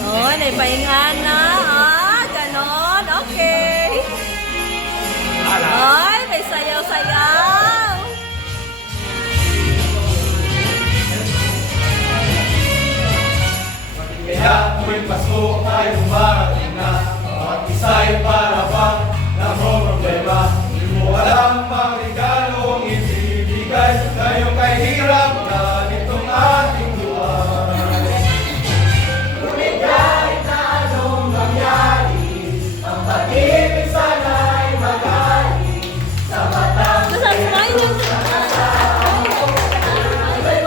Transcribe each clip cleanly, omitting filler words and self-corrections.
Oh, naipahingan na. Ah, ganon. Okay. Ay, may sayaw-sayaw. Kaya tuwing Pasko ay dumarating na, bawat isa'y para bang namumroblema. Di mo alam ang regalong ibibigay ngayong kay hirap na nitong ating buwan. Ngunit kahit na anong mangyari, ang pag-ibig sana'y magali sa matang ay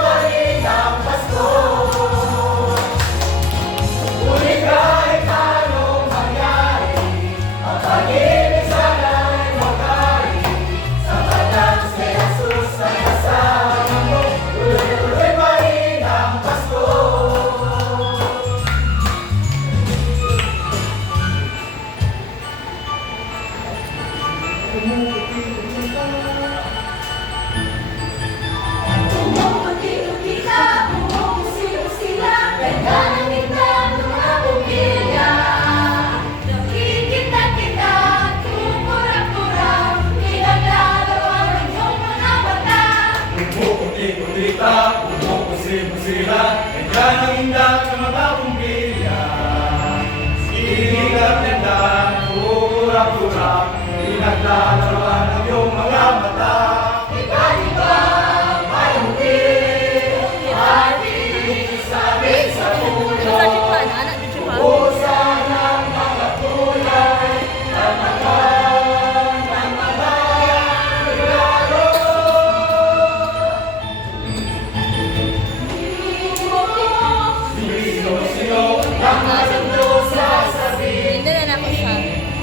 pa rin ang Pasko. Ngunit kahit na anong mangyari, ang pag-ibig sana'y magali sa matang si Jesus ay kasama mo. Tuloy-tuloy pa rin ang Pasko. Pumuputi-puti ka, pumupusi-pusila, ganda ng ngita ng mga bumilya. Nakikita-kita, kumurap-kurap, pinaglalo ang iyong mga mata. Pumuputi-puti ka, pumupusi-pusila, ganyan ang indak ng mga bumbilya. Sinig at ganda, kurap-kurap, pinaglalaroan ang iyong mga mata. Iba-iba, mayungkit, sabi sa puno. Anak di siya pa. Usan ang mga kulay, ng mga regalo. Sino-sino ang nasundo sasabihin, Hindi na ako siya.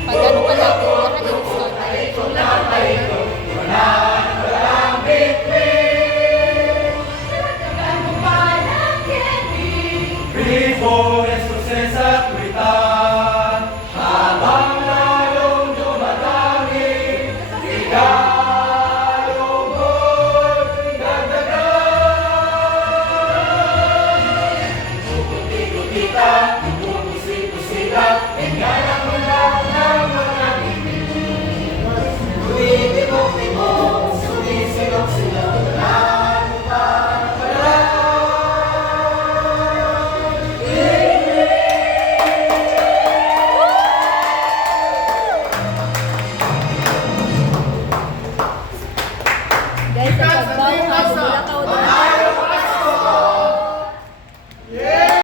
Pag ano pa natin, lahat yung start. kung napaito, walang bitbit. nagkagan mo pa ng candy. Vivo, Escocés at Britan, habang lalong dumadami, regalo mo'y dagdagan. Puputi-puti ka, pupusi-pusi ka, ganyan ang ulan ng mga bibig. Tuwing-timok-timok, sumisilok-silok, lalo pa pala. Guys, sa pagbawa, wala ka